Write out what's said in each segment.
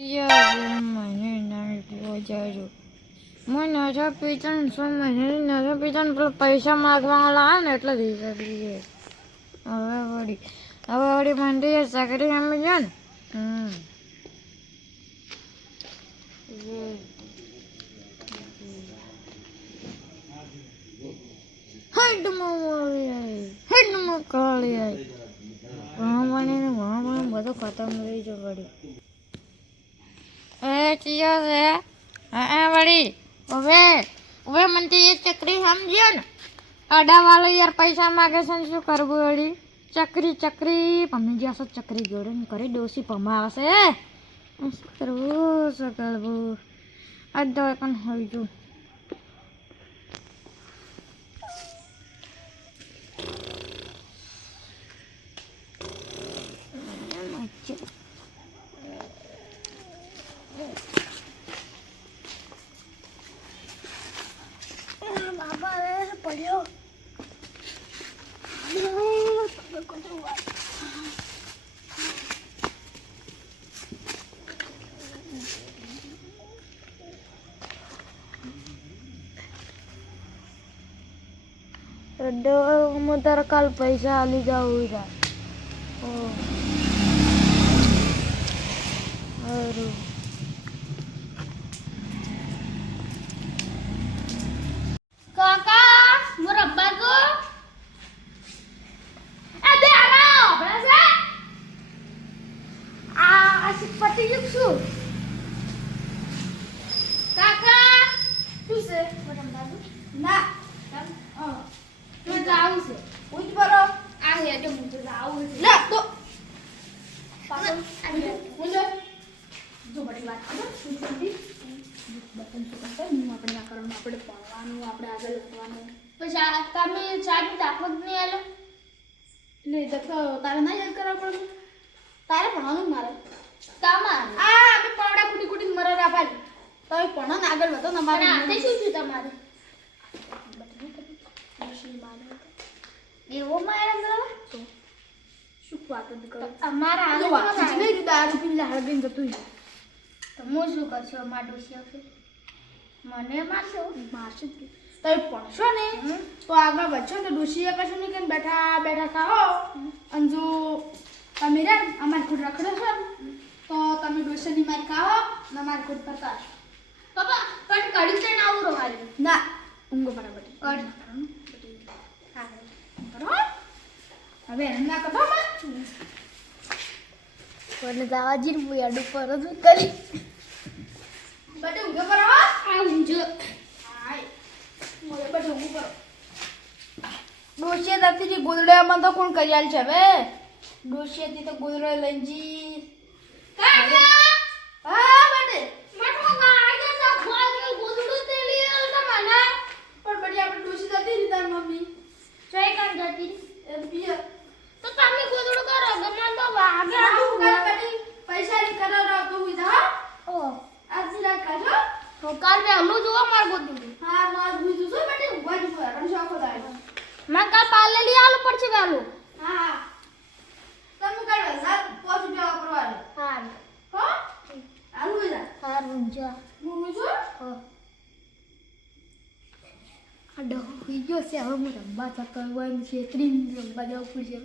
યાર મને ના મને પેલા પૈસા માગવા લાવે ને એટલે દીધા દીધે. હવે વળી હવે વળી મંદિર ચાકરી અમે જો ને. હેડમાં કાળી આવી ભણવાની ને ભણવાનું બધું ખતમ થઈ ગયું વળી. એ ચિયો છે. હા વળી. હવે હવે મને ચકરી સમજ્યો ને. અડા વાળો યાર પૈસા માગે છે શું કરવું વળી? ચકરી ચકરી. પમી ગયા છો ચકરી જોડે. કરી ડોસી પમાવશે શું કરવું શું કરવું? આ તો પણ હોય જો બાબા રે પડ્યો હું તારા કાલ પૈસા આલી જાઉં જા ઓ હારું કાકા મોર અબ્બા તો એ બે આવો બરાબર આ આ પતિ યુગ શું કાકા શું છે મોર અબ્બા તો ના હા તો જાવું છે ઉજ બરો આ હે તો હું તો જાવું છે ના તો પાછળ હું જો બડી વાત કરો શું થતી બટન શું કરશે હું આપણે ના કરવાનું આપણે ભણવાનું આપણે આગળ વધવાનું પછી આ તમે ચાની દાખલો જ નહીં આલો. એટલે દાખલો તારે ના યાદ કરવા પડે તારે ભણવાનું મારે. તમારે. આ આપણે પાવડા કુટી કુટી મરે રાપાલ તમે ભણો ને આગળ વધો ને મારે હાથે શું છે તમારે? એવો મારે બરાબર? શું વાત કરો? અમારા હાલ નહીં પીને હાલ ગઈને જતું તો હું શું કરશો? અમારા ડોસી મને મારશો? મારશે જ. તમે ભણશો ને? તો આગળ વધશો તો ડોશીએ કશું નહીં કે બેઠા બેઠા ખાઓ અને જો તમે રે ને અમારી ખુદ રખડો છો તો તમે ડોશીની મારી ખાઓ ને અમારી ખુદ પર કાશો પપ્પા પણ કડી છે ઉરો હાલ ના ઊંઘો બરાબર. કડ હા હવે એમના ના કરતો મત મને દાવાજી ને યાદ ઉપર જ કરી બટ ઊંઘો બરાબર? આ ઊંઘો. બટે ઊંઘો કરો ડોશિયા તરફથી ગોદડામાં તો કોણ કરિયાલ છે હવે? ડોશિયાથી તો ગોદડા લઈને જી હા બટે પણ બટી આપણે ડોશી જતી રહી તાર મમ્મી એમ પીએ આવું કર બટી પૈસા ની કરાર આવતો હોય તો હા આજથી રાત કાઢો કાલ વહેલું જોવા માર ગોતું હા માર બીજું શું બટી ઊંઘવા જ પડે પણ શોખો થાય મેં કાલ પાર્લે લઈ આલું પડશે વહેલું હા હા તમે કાઢો રાત પોઝિટિવ વાપરવાનું હા હો આવું બધા હા રૂંજા હું છું આ ડહો થઈ ગયો છે હવે હું રમવા ચકરવાનું છે ત્રીન રમવા જવું પડશે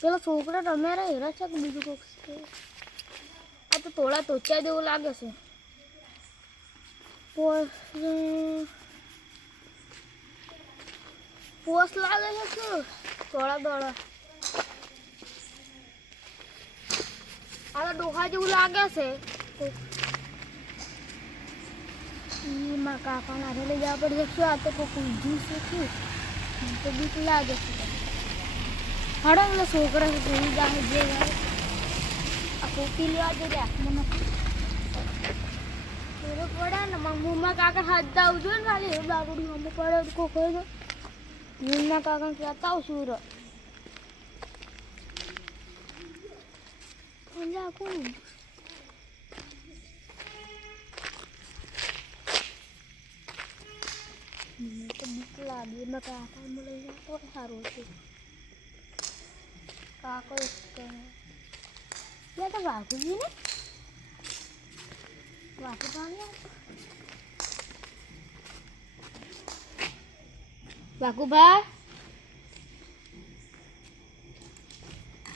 પેલો છોકરા તમારા હેરા છે કે બીજું કોક છે? આ તો થોડા તોચા જેવું લાગે છે. પોસ લાગે છે શું થોડા દોડા આ તો ડોહા જેવું લાગે છે. મારા કાકાના હાથે લઈ જવા પડે શું આ તો કોઈ ઊંધું છે તો બીક લાગે છે. એટલે છોકરા જોઈ જાય જે. આ કોપી લેવા રહ્યા મને પેલો પડે ને. મગ મુમાં કાકા હાથ આવજો ને ખાલી. એ દારૂડી મમ્મી પડે દો મુન્ના કાકા કહેતા આવું શું રે અંજા કોણ મને તો બીક લાગે એમાં કાકા મળે તો સારું હતું કાકો એક ત્યાં તો વાઘુજી ને વાઘુ પાણી વાઘુભા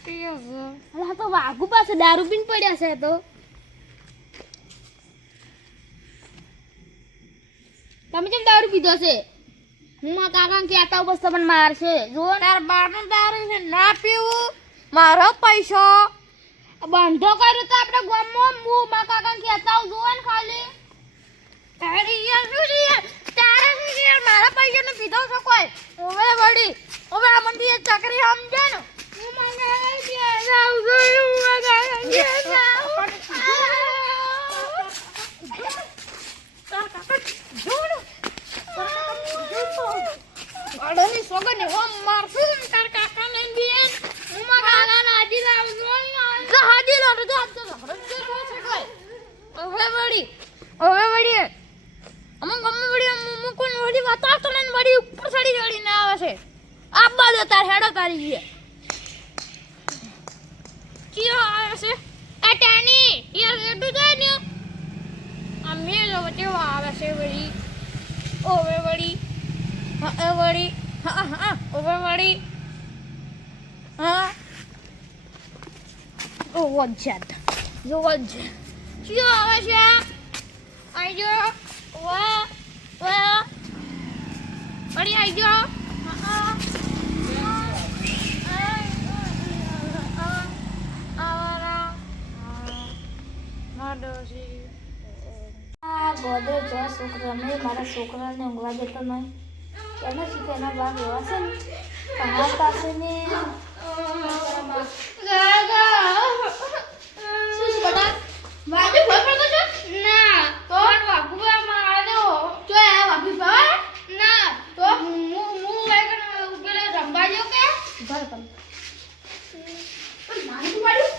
પીએ છે અલા તો વાઘુ પાસે દારૂ પીને પડ્યા છે તો તમે કેમ દારૂ પીધો છે. હું આ કાકા કહેતા બસ તમને મારશે ને. તાર બારનું દારૂ છે ના પીવું? મારો પૈસો? બંધો કર્યો તો આપણે ગામમાં હું મા કાકા કહેતા જુઓ ને ખાલી. તારી યાર શું છે યાર? તારે શું છે યાર? મારા પૈસા ને પીધો છો કોઈ? હવે વળી હવે આ મંદી એ ચકરી સમજે ને. હું મંગાવા ગયા જાઉં જોયું મંગાવા જાઉં તાર કાકા જોડો અડોની સોગન ને ઓમ મારશું ને તાર કાકા ને બેન. હું મારા કાકા ને હાજી લાવું તો હાજી લાવ તો હાથ તો રસ્તે તો છે કોઈ હવે વળી હવે વળી અમુક ગમે વળી અમુક કોઈ વળી વાતા તો લઈને વળી ઉપર ચડી આવે છે. દે તાર હેડો તારી આવે છે? જાય ને. આવે છે વળી? ઓવે વળી હા વળી. હા હા ઓવે વળી. હા. ઓ જો વજ્જ શું આવે છે? આઈ જો. વાહ વાહ વળી આઈ જો. હા ગોદરેજ છોકરા મેં મારા છોકરાને ઊંઘવા દેતો નહીં. એને શીખે એના ભાગ એવા છે ને તમારા પાસે ને શું છે બેટા વાજુ ભય પડતો છે ના તો વાગુબા મારો જો આ વાપી ભાઈ ના તો હું હું વેગન પેલા રંબા જો કે ઘર પર પણ નાનું પાડ્યું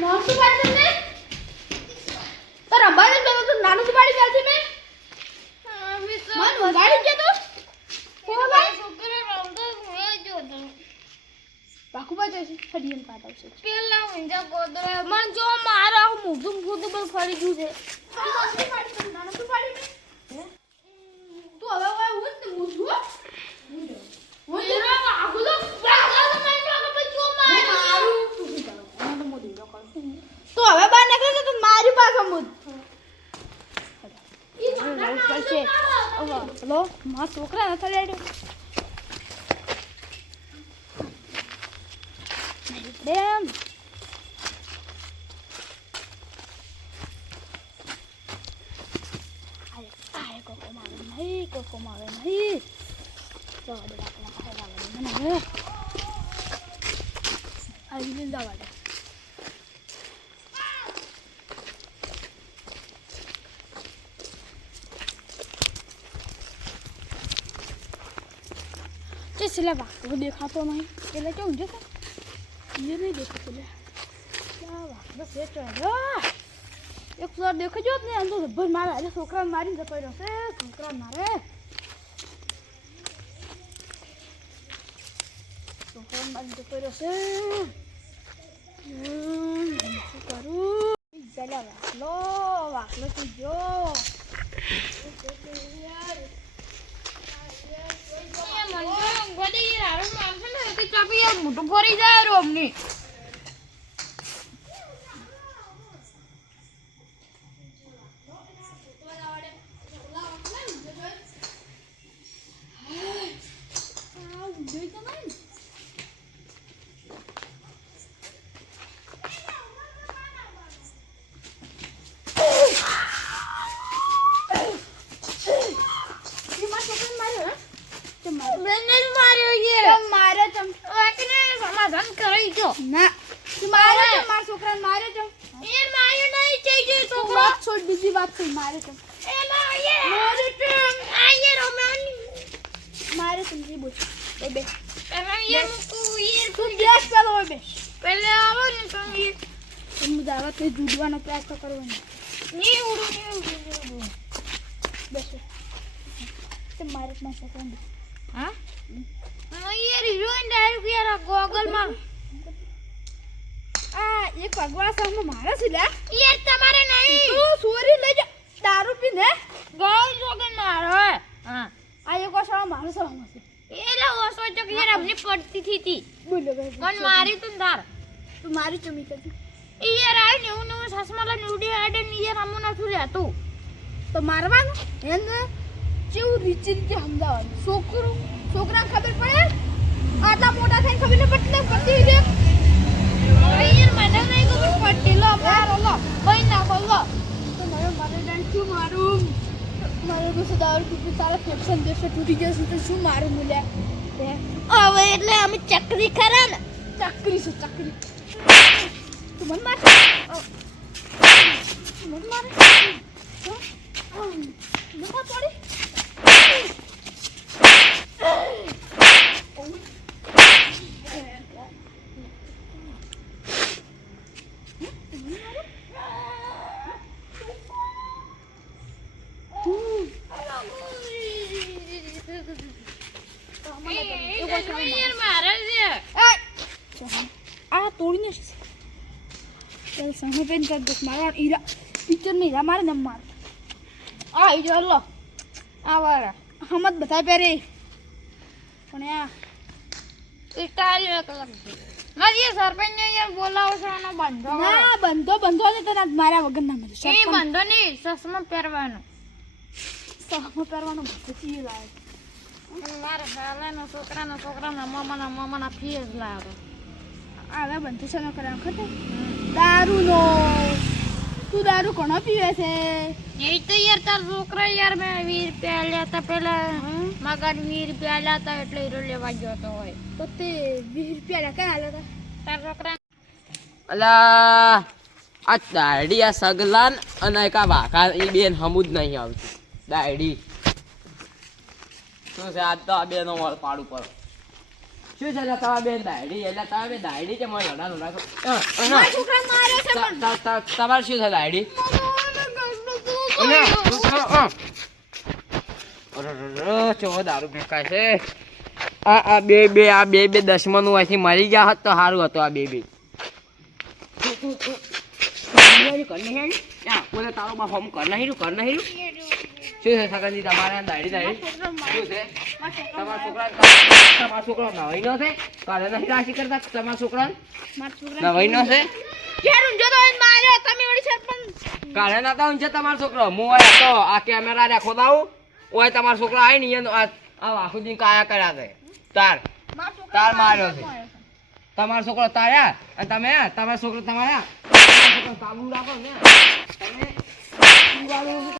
નાનું શું પાડ્યું તમને તો રંબા દે તો તો નાનું શું પાડી ચાલશે મેં મન વગાડી ગયો તો કોણ ભાઈ છોકરો રમતો હું જોતો બાકુબા જોઈશે ફડીને પાટ આવશે પેલા ઊંઝા ગોદરા મને જો મારા હું મોઢું મોઢું બધું ફરી ગયું છે નાનું શું પાડી નાનું શું પાડી મેં તું હવે હવે હું જ ને હું છું હો. હું જ એનો વાગુ તો વાગા તો મને તો ખબર જો મારો મારું તું શું કરો મને તો મોઢું લો કર તો હવે બહાર નીકળે છે તો મારી પાસે મુદ હલો મારા છોકરા નથી રેડી બેન કોકો મારે નહીં, કોકો મારે નહીં. જવા દે આપણે ખાવા મને હવે આવી ને જવા દે જે સિલે વાકડો દેખાતો નહીં એટલે કેવું જો એ નહીં દેખાતો વાકડો છે ચાલો એક ફ્લોર દેખાજો જ ને અંદર જબ્બર મારે આજે છોકરા મારીને જપાઈ છે છોકરા મારે છોકરા મારીને જપાઈ છે શું કરું ચાલ્યા વાકલો વાકલો તું જો મોટું ફરી જાય રોમની બેનને જ માર્યો યાર મારે ચમ વાકને સમાધાન કરી ગયો ના વાત છોડ બીજી તો આ એ રોમાની. મારે સમજી બોલ. એ બે. એલા એ મુકુ એ તું બેસ પેલો હોય બેસ પેલે આવો ને તમે તમે દાવા તે જુડવાનો પ્રયાસ તો કરવાનો. ની ઉડું ની ઉડું બેસો. તે મારે માં સેકન્ડ હા? યાર હિરોઈન ડાયરેક્ટ યાર ગોગલમાં આ એક ભગવાન સામે મારે છે યાર તમારે નહીં. તું સોરી લઈ જા. દારૂ પીને ગોલ જોગન મારો હે. આ એક વાસા મારે સામે છે એલા ઓસો ચક યાર અમને પડતી થી તી. બોલો કોણ મારી તું તાર તું મારી ચમી કરતી ઈ યાર આય નેવું નેવું સસમાલા નુડી આડે ની યાર અમુ ના છુલે તું. મારવાનું? એને કેવું રીચી રીતે સમજાવવાનું? છોકરું છોકરાને ખબર પડે? આટલા મોટા થઈને ખબર ન પડતી પડતી રે યાર મને નહીં ખબર પડતી. લો મારો લો. કોઈ ના બોલો તો મારે મારે ડાન શું મારું મારો દોસ્ત દારૂ પીપી તારા ફેફસા દેશે તૂટી જશે તો શું મારું મૂલ્યા હવે એટલે અમે ચકરી ખરા ને? ચકરી છે ચકરી. તું મન માર? મન માર? નખા પડી યાર મારે છે આ તોડીને ચાલ કરી પેન કર દો હીરા પિક્ચર ને હીરા મારે ને માર આ હીરો લો આ વાળા હમત બધા પહેરે પણ આ સ્ટાઇલ લગતી મારી સરપંચ ને યાર બોલાવો છો એનો બંધો ના બંધો બંધો ને તને મારા વગર ના મળે એ બંધો નહીં પહેરવાનો સામે પહેરવાનો બધો લાગે લાવે મારા સાલાના છોકરાના છોકરાના મામાના મામાના ફીસ લાવ્યો આવા બંધો છે ન કર્યા વખતે દારૂ નો તું દારૂ ઘણો પીવે છે? એ તો યાર તાર છોકરા યાર મેં વીસ રૂપિયા લ્યા હતા પેલા મગન વીસ રૂપિયા લ્યા હતા એટલે હીરો લેવા ગયો તો હોય. તો તે વીસ રૂપિયા લે ક્યાં હતા તાર છોકરા અલા આ દાઢી આ સગલાન અને એક આ વાઘા એ બેન હમું જ નહીં આવતી. દાઢી. શું છે? આજ તો આ બેનો વળ પાડું પર શું છે એટલે તમારા બેન એટલે દાઢી છે મને તમારે શું છે ચો દારૂ ફેંકાય છે. આ આ બે બે આ બે બે દસમાનું અહીંથી મરી ગયા હોત તો સારું હતું આ બે બે. તારો બાપ હમ કર નહીં કર નહીં શું છે સગનજી તમારે દાઢી શું છે. તમારા છોકરા તમારા છોકરો નવાઈ નો છે? કાલે નહીં રાશિ કરતા તમારા છોકરા નવાઈ નો છે? ઘેર ઊંઝો તો માર્યો તમે વળી સરપંચ કાલે ના ઊંચે તમારો છોકરો. હું હોય તો આ કેમેરા રે ખોદાવું ઓય તમારો છોકરો આવી ને આ આ વાખુજી કાયા કર્યા છે. તાર. તાર માર્યો છે. તમારો છોકરો તાર્યા અને તમે તમારો છોકરો તમારા છોકરો કાબુ રાખો ને તમે